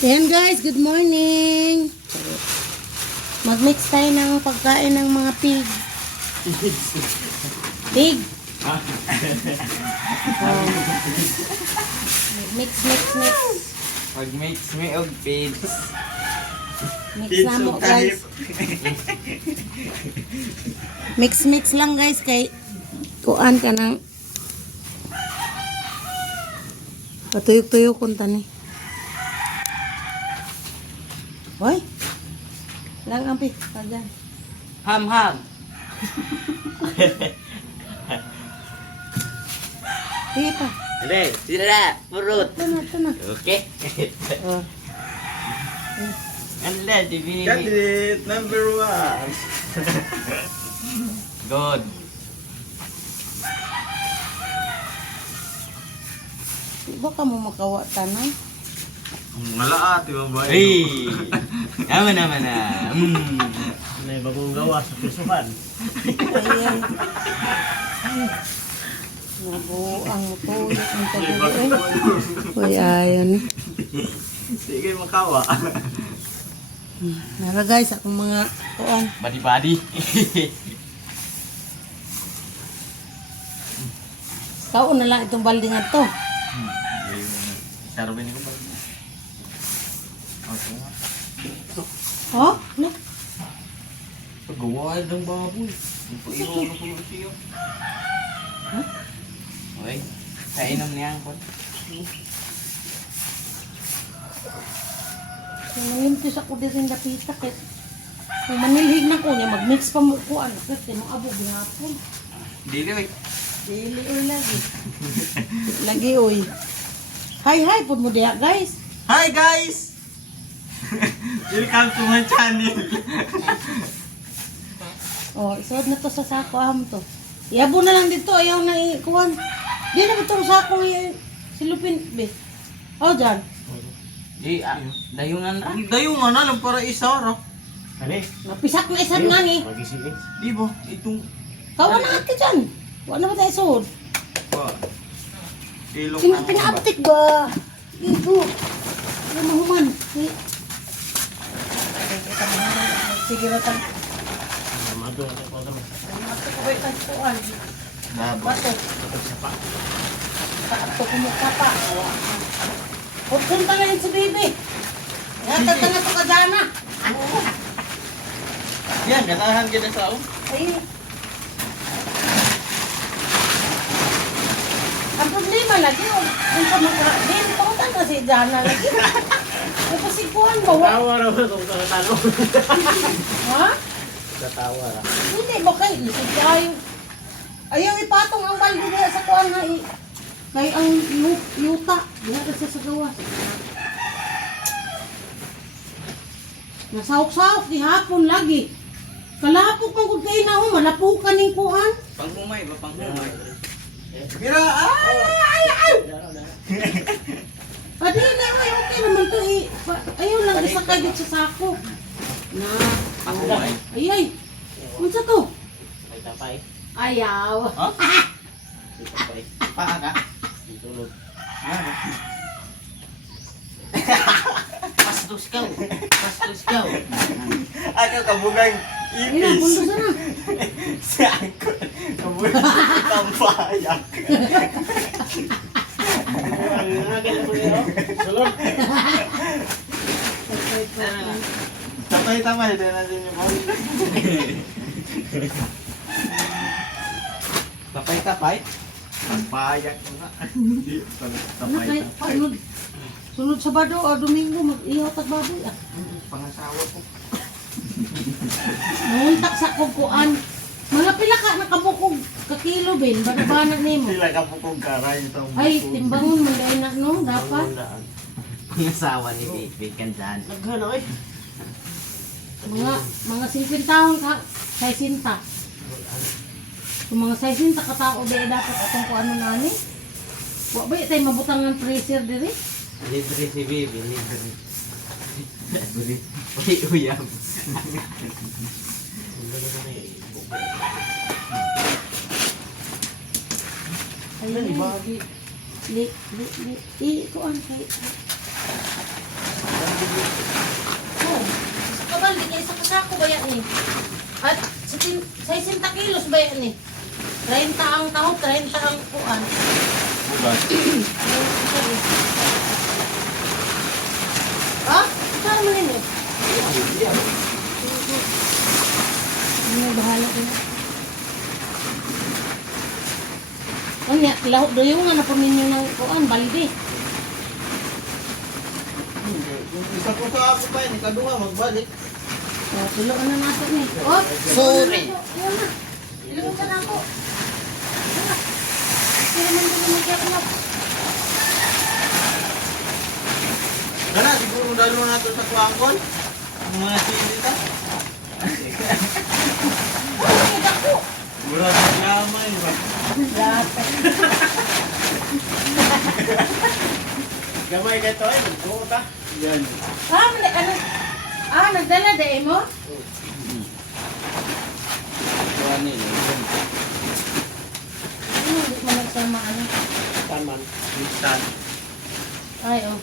Ayan guys, good morning. Mag-mix tayo ng pagkain ng mga pig. Pig. Mix. Mag-mix me og pigs. Mix na mo guys. Mix lang guys kay kuan ka ng patuyok-tuyok kung tani. Hoy. Lang ang pig. Pagyan. Ham. Sige pa. Hindi, sila na. Purot. Ito na. Okay. Oh. Ano na, dibi? Got it! Number 1! Good. Di ba ka mo makawa tanan? Malaat, ibang bahay. Hey! Naman na. May bagong gawa sa pisuhan. Ayan. Nabuang mo to. Ang tagal eh. Uy, ayan. Sige, makawa. Nara guys, akong mga kuan. Badi-badi. Kao na lang itong baldingan to. Sarapin ko ba? Okay. Oh? Ano? Pagawa ng baboy. Ipo-ilo ko yung siyo. Huh? Okay. Kainom niya ang Kung nalimpis ako din rin napita kaya kung manilhig na ko niya, mag-mix pa mo kuan. Kasi mo abo binapon. Dili, wait. Dili oy lagi. Lagi oy. Hi, pud mo diya guys. Hi guys! Welcome to my channel. Oh, isuod na to sa sako aham to. Iabo na lang dito, ayaw na ikuan. Di na itong sako silupin, be. Oh, dyan. Di, dayunan na. Dayo nga na lang para isara. Kani? Napisak na isang nani. Magising. Di ba? Itong... Kawan na ka dyan. Wala ba tayo isuod? Ilong Pinaaptik ba? Ito. Ano mahuman? Sige na tayo. Mado na ko dami. Pinaaptik ko ba ito kuan? Babo. Bato. Sapa. Pato kumukha pa. Punta na yun si baby. Yata na ito ka dyan na. Yan, ganahan ka na sa ako. Ay. Ang problema lagi, kung sa mga din, pautan na si Jana lagi. Kasi kuhan ba? Tawa raw kung tatalo. Ha? Tatawa ra. Hindi ba kayo? Isip kayo. Ayaw ipatong ang baldo niya sa kuhan na kay ang yuta. Diha kasi sa gawas. Nasahok-sahok di hapon lagi. Kalapok kang kung kayo na ho, malapukan ng kuhan. Panghumay ba, panghumay? Mira! Ay! Pwede na ay okay naman to eh. Ayaw lang isa kayo sa sako. Na, Panghumay. ay. Unsa to? May tapay. Ayaw. Tapay. Paana? Tulog. Pastos ka. Ano kabugang Ayun na, ipis? punto sana. Si Angkot. Kabugang kampayak. Agad ako niyo. Sulod. Tapay-tapay din natin yung bawal. Tapay-tapay? Kampayak mo na. Ano kay Tapay-tapay. sunod Sabado o Domingo mag-ihaw tag baboy ah. Pangasawa ko. Muntak sa kukuan. Mga pila ka nakabukog ka kilo bin, banabanan nimo. Sila ka po kong karay sa Ay, timbangon mo dahil na no, dapat. Pangasawa ni Baby Kandan. Naghan ay. Mga 50 taon ka, 60. Kung mga 60 ka tao dahil dapat atong kung ano nani. Wa ba tayo mabutangan freezer diri? Libre si Baby, libre. Uy, uyam. Ayun, kuan kay Oh, sa kabal, di kayo sa kasako ba yan eh? At sa 60 kilos ba yan eh? 30 ang taho, 30 ang kuan. Ah? Saan mo nino? Ano, bahala ko na. Ano ya, lahok doon yung nga na paminyo ng kuan, balde. Yung isa ko sa ako pa yun, ikaduha, magbalik. Oh, tuloan na natin eh. Oh, Sorry. Ayan na. Ilungan ka na ako. Ayan na. Hindi naman din mag-iap. Gana, siguro dahil mo nato sa kuwangkon. Ang mga silita. Ay, ako. Mura sa gamay ba? Dati. Gamay ka to eh, magbuo ka. Yan. Ano? Nagdala dahil mo? Kuha nila. Ano, hindi mo nagsama ano? Taman. Instant. Ay, oh.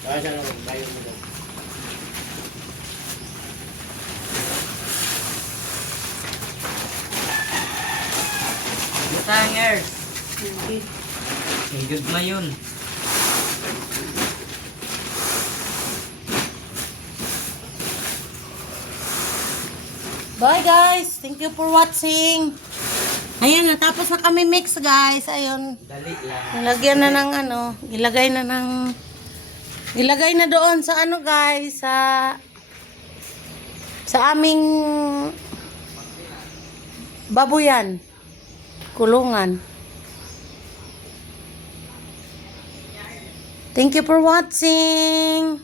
Kaya siya naman, bayo mo daw. Tangers. Sige. Good na yun. Bye guys. Thank you for watching. Ayan, natapos na kami mix guys. Ayun. Dali lang. Nilagyan na ng ano. Ilagay na doon sa ano guys. Sa aming babuyan. Kulungan. Thank you for watching.